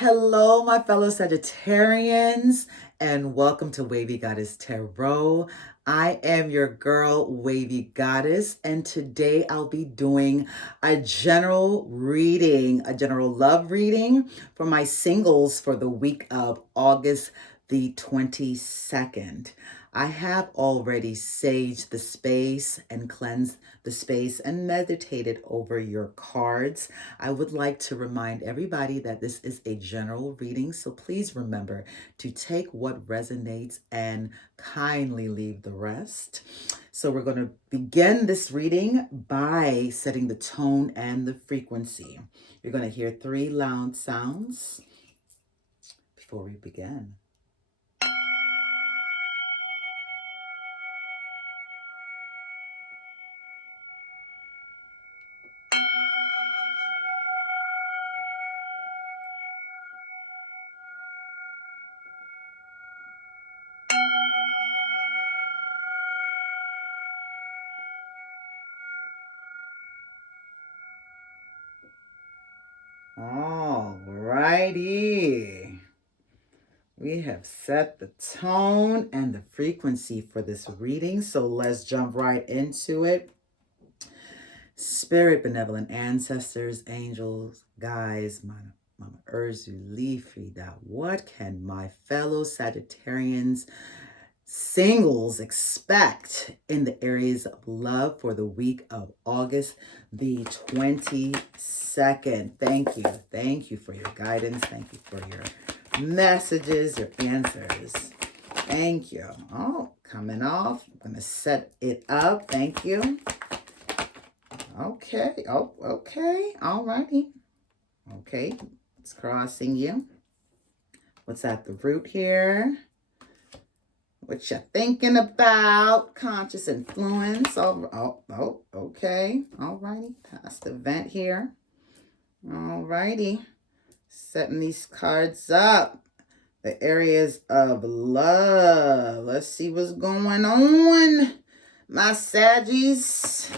Hello, my fellow Sagittarians, and welcome to Wavy Goddess Tarot. I am your girl, Wavy Goddess, and today I'll be doing a general reading, a general love reading for my singles for the week of August the 22nd. I have already saged the space and cleansed the space and meditated over your cards. I would like to remind everybody that this is a general reading, so please remember to take what resonates and kindly leave the rest. So we're going to begin this reading by setting the tone and the frequency. You're going to hear 3 loud sounds before we begin. All righty. We have set the tone and the frequency for this reading, so let's jump right into it. Spirit, benevolent ancestors, angels, guides, Mama Urzu, Frida, what can my fellow Sagittarians singles expect in the areas of love for the week of August the 22nd? Thank you for your guidance. Thank you for your messages, your answers. Thank you. Oh, coming off. I'm going to set it up. Thank you. Okay. Oh, okay. All righty. Okay. It's crossing you. What's at the root here? What you thinking about? Conscious influence. Okay. All righty. Past the vent here. All righty. Setting these cards up. The areas of love. Let's see what's going on. My Saggies.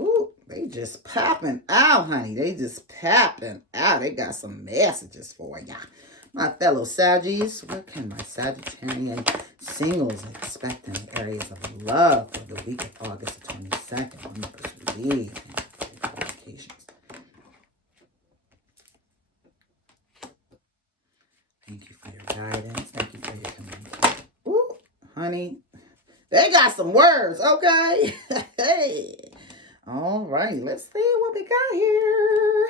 Ooh, they just popping out, honey. They just popping out. They got some messages for ya. My fellow Saggies, what can my Sagittarian singles expect in the areas of love for the week of August 22nd? Let me first read. Thank you for your guidance. Thank you for your commitment. Ooh, honey, they got some words, okay? Hey. All right, let's see what we got here.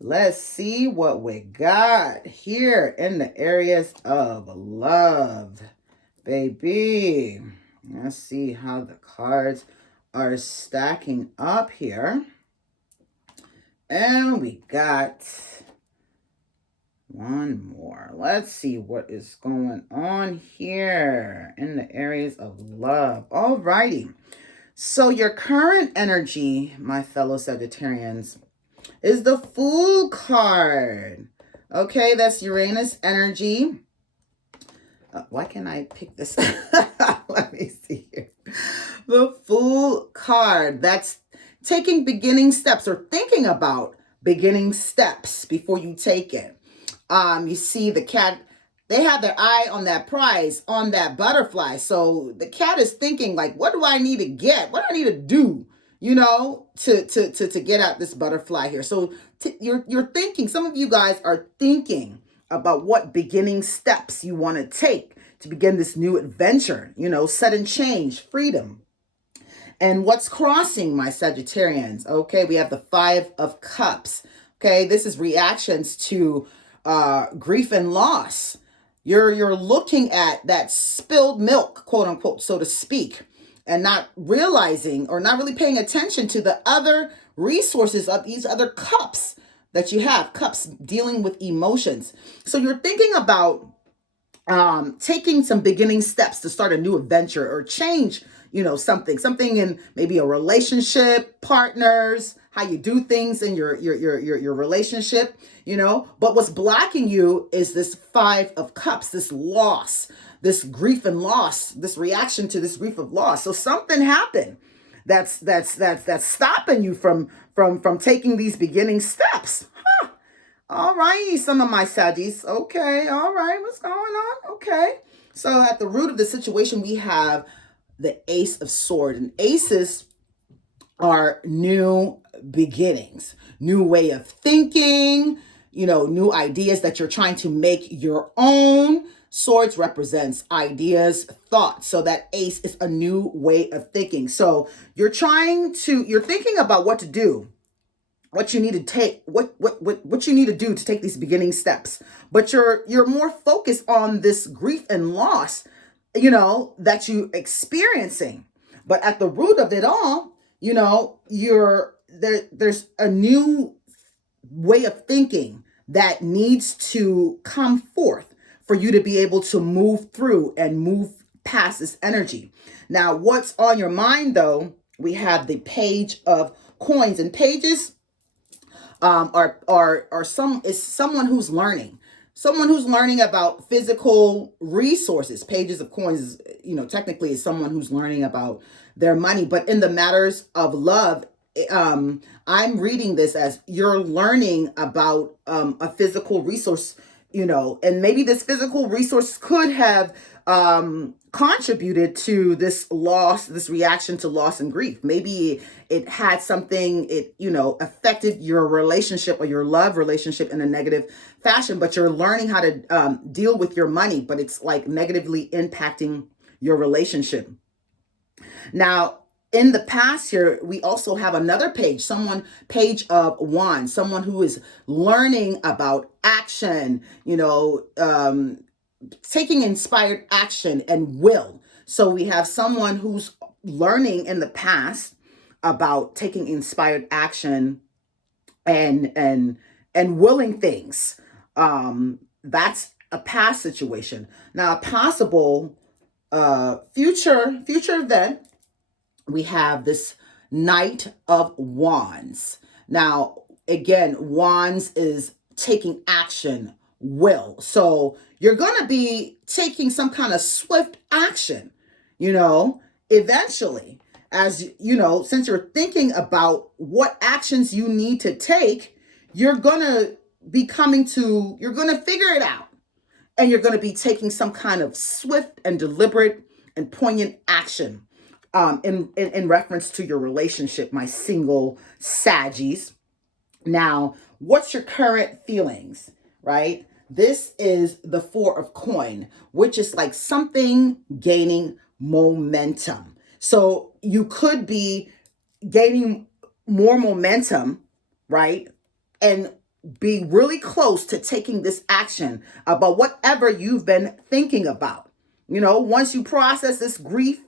Let's see what we got here in the areas of love, baby. Let's see how the cards are stacking up here. And we got one more. Let's see what is going on here in the areas of love. All righty. So your current energy, my fellow Sagittarians, is the Fool card. Okay, that's Uranus energy. Why can't I pick this? Let me see here. The Fool card. That's taking beginning steps or thinking about beginning steps before you take it. You see the cat, they have their eye on that prize, on that butterfly. So the cat is thinking like, what do I need to get? What do I need to do, you know, to get at this butterfly here? So you're thinking, some of you guys are thinking about what beginning steps you want to take to begin this new adventure, you know, sudden change, freedom. And what's crossing, my Sagittarians? Okay, we have the 5 of Cups. Okay, this is reactions to grief and loss. You're looking at that spilled milk, quote unquote, so to speak, and not realizing or not really paying attention to the other resources of these other cups that you have, cups dealing with emotions. So you're thinking about taking some beginning steps to start a new adventure or change, you know, something in maybe a relationship, partners, how you do things in your relationship, you know. But what's blocking you is this 5 of Cups, this loss, this grief and loss, this reaction to this grief of loss. So something happened that's stopping you from taking these beginning steps. All right, some of my Saggies. Okay, all right, what's going on? Okay. So at the root of the situation, we have the Ace of Swords. And aces are new beginnings, new way of thinking, new ideas that you're trying to make your own. Swords represents ideas, thoughts. So that ace is a new way of thinking. So you're thinking about what to do, what you need to take, what you need to do to take these beginning steps. But you're more focused on this grief and loss, that you experiencing. But at the root of it all, there's a new way of thinking that needs to come forth for you to be able to move through and move past this energy. Now, what's on your mind though? We have the Page of Coins, and pages is someone who's learning. Someone who's learning about physical resources. Pages of Coins, technically is someone who's learning about their money. But in the matters of love, I'm reading this as you're learning about a physical resource, and maybe this physical resource could have contributed to this loss, this reaction to loss and grief. Maybe it had something, affected your relationship or your love relationship in a negative fashion, but you're learning how to deal with your money, but it's like negatively impacting your relationship. Now, in the past here, we also have another page, Page of Wands, someone who is learning about action, taking inspired action and will. So we have someone who's learning in the past about taking inspired action and willing things. That's a past situation. Now, a possible future event, we have this Knight of Wands. Now, again, Wands is taking action, will. So you're going to be taking some kind of swift action, eventually, as since you're thinking about what actions you need to take, you're going to you're going to figure it out, and you're going to be taking some kind of swift and deliberate and poignant action in reference to your relationship, my single Saggies. Now, what's your current feelings, right? This is the Four of Coin, which is like something gaining momentum. So you could be gaining more momentum, right? And be really close to taking this action about whatever you've been thinking about. Once you process this grief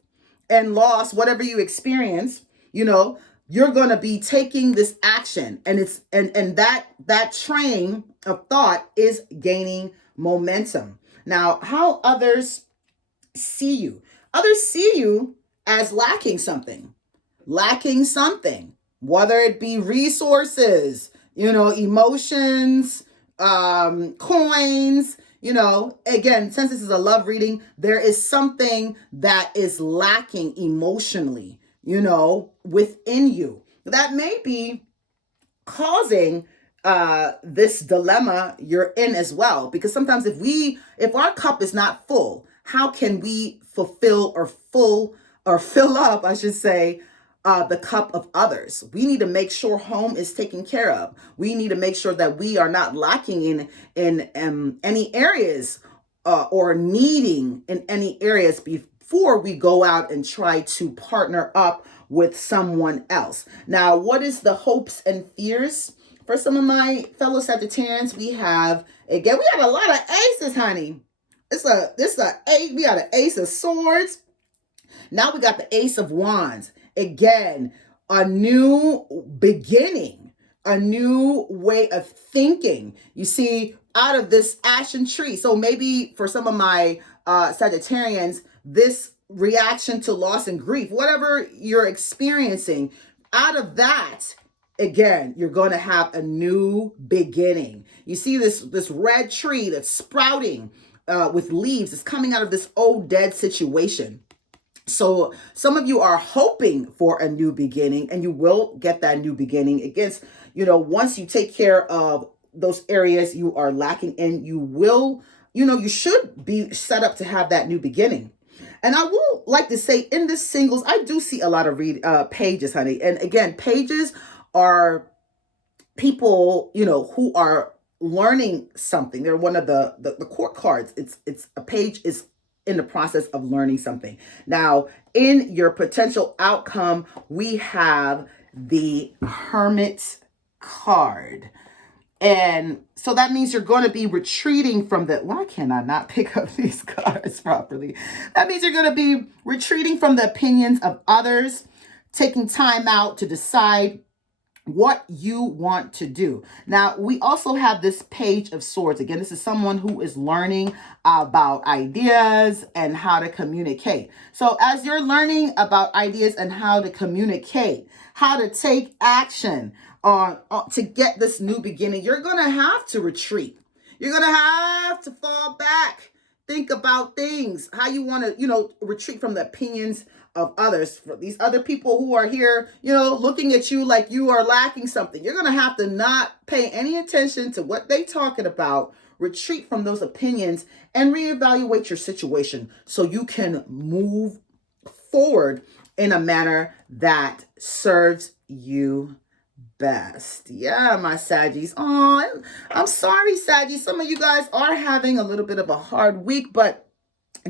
and loss, whatever you experience, you're going to be taking this action, and it's and that train of thought is gaining momentum. Now, how others see you? Others see you as lacking something, whether it be resources, emotions, coins. Again, since this is a love reading, there is something that is lacking emotionally, within you. That may be causing this dilemma you're in as well. Because sometimes if our cup is not full, how can we fulfill or fill up, I should say, the cup of others? We need to make sure home is taken care of. We need to make sure that we are not lacking in any areas or needing in any areas before we go out and try to partner up with someone else. Now, what is the hopes and fears for some of my fellow Sagittarians? We got a lot of aces, honey. We got an Ace of Swords. Now we got the Ace of Wands. Again, a new beginning, a new way of thinking. You see, out of this ashen tree. So maybe for some of my Sagittarians, this reaction to loss and grief, whatever you're experiencing, out of that, again, you're going to have a new beginning. You see this red tree that's sprouting with leaves. It's coming out of this old dead situation. So some of you are hoping for a new beginning, and you will get that new beginning. Again, once you take care of those areas you are lacking in, you will, you should be set up to have that new beginning. And I will like to say, in this singles, I do see a lot of pages, honey. And again, pages are people, who are learning something. They're one of the court cards. It's a page is in the process of learning something. Now, in your potential outcome, we have the Hermit card. And so that means you're going to be retreating from why can I not pick up these cards properly? That means you're going to be retreating from the opinions of others, taking time out to decide what you want to do. Now, we also have this Page of Swords. Again, this is someone who is learning about ideas and how to communicate. So as you're learning about ideas and how to communicate, how to take action to get this new beginning, you're going to have to retreat. You're going to have to fall back. Think about things, how you want to, retreat from the opinions of others. For these other people who are here, looking at you like you are lacking something. You're going to have to not pay any attention to what they're talking about. Retreat from those opinions and reevaluate your situation so you can move forward in a manner that serves you best. Yeah, my Saggies. Oh, I'm sorry, Saggies. Some of you guys are having a little bit of a hard week, but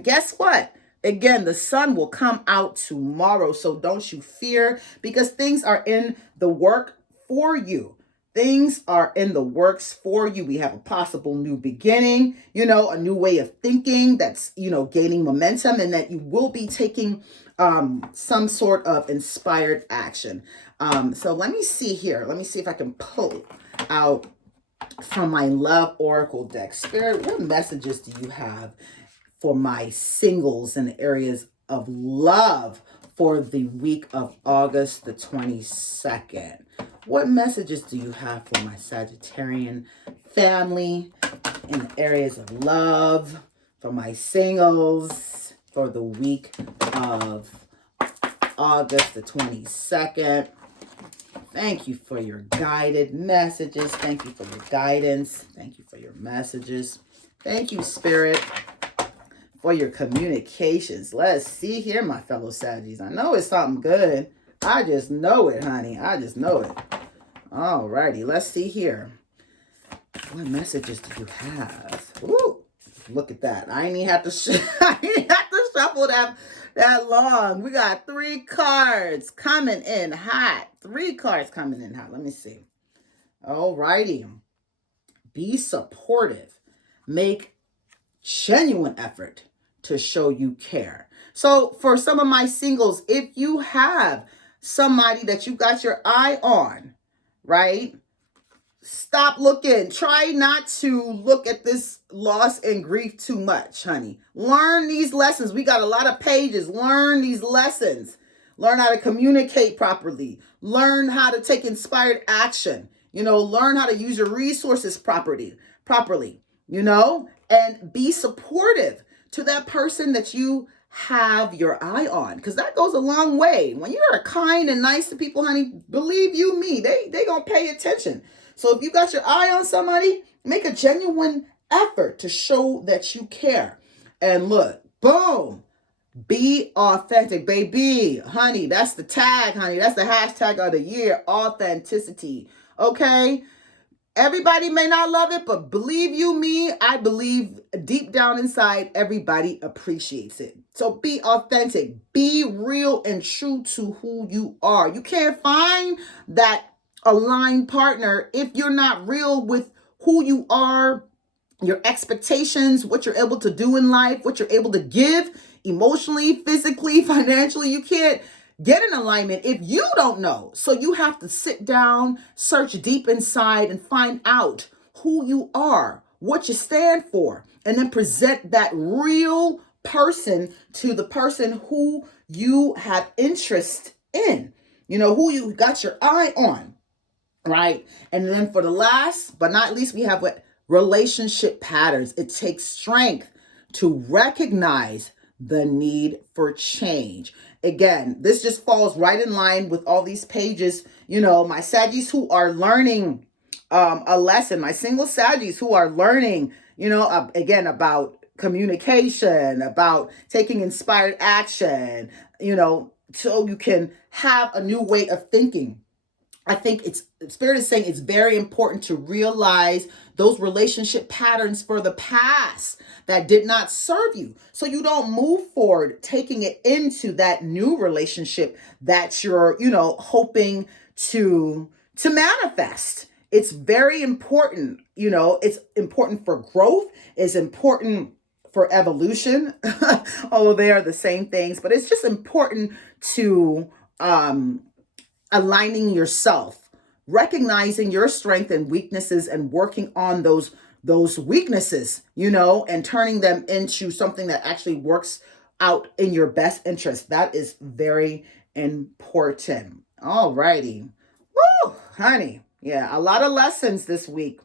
guess what? Again, the sun will come out tomorrow, so don't you fear, because things are in the work for you. Things are in the works for you. We have a possible new beginning, a new way of thinking that's, gaining momentum, and that you will be taking some sort of inspired action. So let me see here. Let me see if I can pull out from my Love Oracle deck. Spirit, what messages do you have for my singles in the areas of love for the week of August the 22nd? What messages do you have for my Sagittarian family in the areas of love for my singles for the week of August the 22nd? Thank you for your guided messages. Thank you for your guidance. Thank you for your messages. Thank you, Spirit, for your communications. Let's see here, my fellow Saggies. I know it's something good. I just know it, honey. I just know it. Alrighty, let's see here. What messages do you have? Ooh, look at that. I ain't even have to I ain't have to shuffle that long. We got 3 cards coming in hot. 3 cards coming in hot. Let me see. Alrighty. Be supportive. Make genuine effort to show you care. So for some of my singles, if you have somebody that you got your eye on, right? Stop looking. Try not to look at this loss and grief too much, honey. Learn these lessons. We got a lot of pages. Learn these lessons. Learn how to communicate properly. Learn how to take inspired action. Learn how to use your resources properly, and be supportive to that person that you have your eye on, because that goes a long way. When you are kind and nice to people, honey, believe you me, they gonna pay attention. So if you got your eye on somebody, make a genuine effort to show that you care. And look, boom, be authentic, baby, honey. That's the tag, honey. That's the hashtag of the year, authenticity. Okay? Everybody may not love it, but believe you me, I believe deep down inside, everybody appreciates it. So be authentic, be real and true to who you are. You can't find that aligned partner if you're not real with who you are, your expectations, what you're able to do in life, what you're able to give emotionally, physically, financially. You can't get in alignment if you don't know. So you have to sit down, search deep inside, and find out who you are, what you stand for, and then present that real person to the person who you have interest in, who you got your eye on, right? And then for the last but not least, we have what relationship patterns. It takes strength to recognize the need for change. Again, this just falls right in line with all these pages. My Saggies who are learning a lesson. My single Saggies who are learning, again, about communication, about taking inspired action, so you can have a new way of thinking. I think Spirit is saying it's very important to realize those relationship patterns for the past that did not serve you. So you don't move forward taking it into that new relationship that you're, hoping to manifest. It's very important, it's important for growth, it's important for evolution, although they are the same things, but it's just important to aligning yourself, recognizing your strength and weaknesses and working on those weaknesses, and turning them into something that actually works out in your best interest. That is very important. All righty. Woo, honey. Yeah, a lot of lessons this week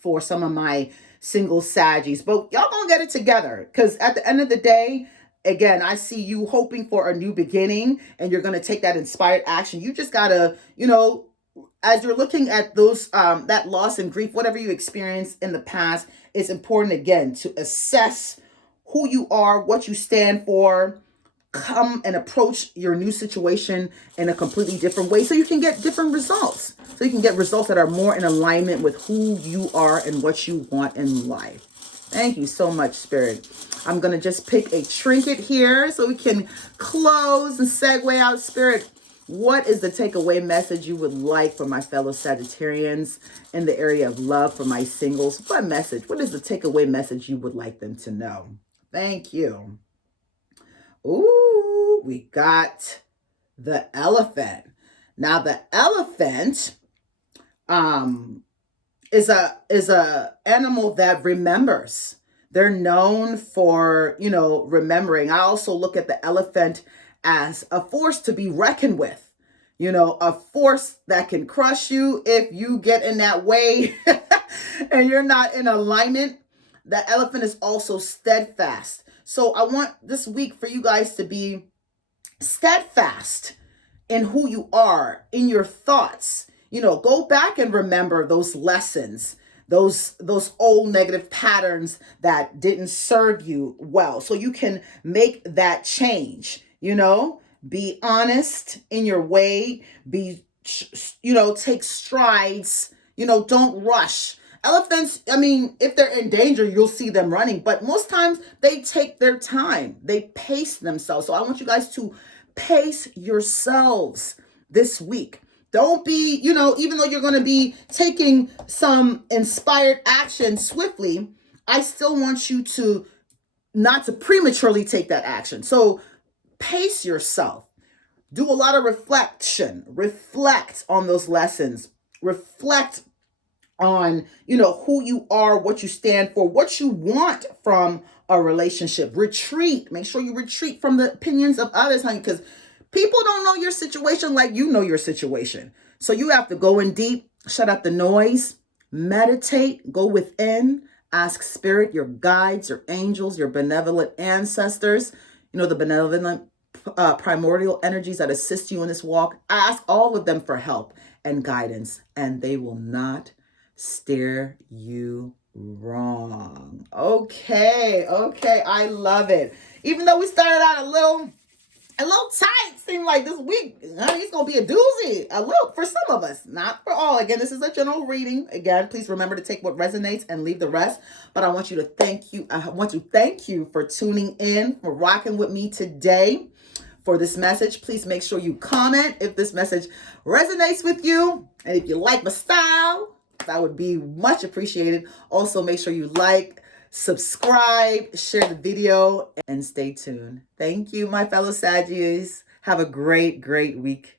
for some of my single Saggies, but y'all gonna get it together, because at the end of the day, again, I see you hoping for a new beginning and you're going to take that inspired action. You just got to, as you're looking at those, that loss and grief, whatever you experienced in the past, it's important, again, to assess who you are, what you stand for, come and approach your new situation in a completely different way so you can get different results. So you can get results that are more in alignment with who you are and what you want in life. Thank you so much, Spirit. I'm going to just pick a trinket here so we can close and segue out. Spirit, what is the takeaway message you would like for my fellow Sagittarians in the area of love for my singles? What message? What is the takeaway message you would like them to know? Thank you. Ooh, we got the elephant. Now, the elephant is a animal that remembers. They're known for, remembering. I also look at the elephant as a force to be reckoned with, a force that can crush you if you get in that way and you're not in alignment. The elephant is also steadfast. So I want this week for you guys to be steadfast in who you are, in your thoughts. Go back and remember those lessons, those old negative patterns that didn't serve you well, so you can make that change. Be honest in your way, take strides, don't rush. Elephants, if they're in danger, you'll see them running, but most times they take their time, they pace themselves. So I want you guys to pace yourselves this week. Don't be, even though you're going to be taking some inspired action swiftly, I still want you to not to prematurely take that action. So pace yourself. Do a lot of reflection. Reflect on those lessons. Reflect on, who you are, what you stand for, what you want from a relationship. Retreat. Make sure you retreat from the opinions of others, honey, because people don't know your situation like you know your situation. So you have to go in deep, shut out the noise, meditate, go within, ask Spirit, your guides, your angels, your benevolent ancestors, the benevolent primordial energies that assist you in this walk. Ask all of them for help and guidance, and they will not steer you wrong. Okay, I love it. Even though we started out a little tight, seemed like this week, it's going to be a doozy. A little for some of us, not for all. Again, this is a general reading. Again, please remember to take what resonates and leave the rest. But I want to thank you for tuning in, for rocking with me today for this message. Please make sure you comment if this message resonates with you. And if you like my style, that would be much appreciated. Also, make sure you like, subscribe, share the video, and stay tuned. Thank you, my fellow Saggies. Have a great, great week.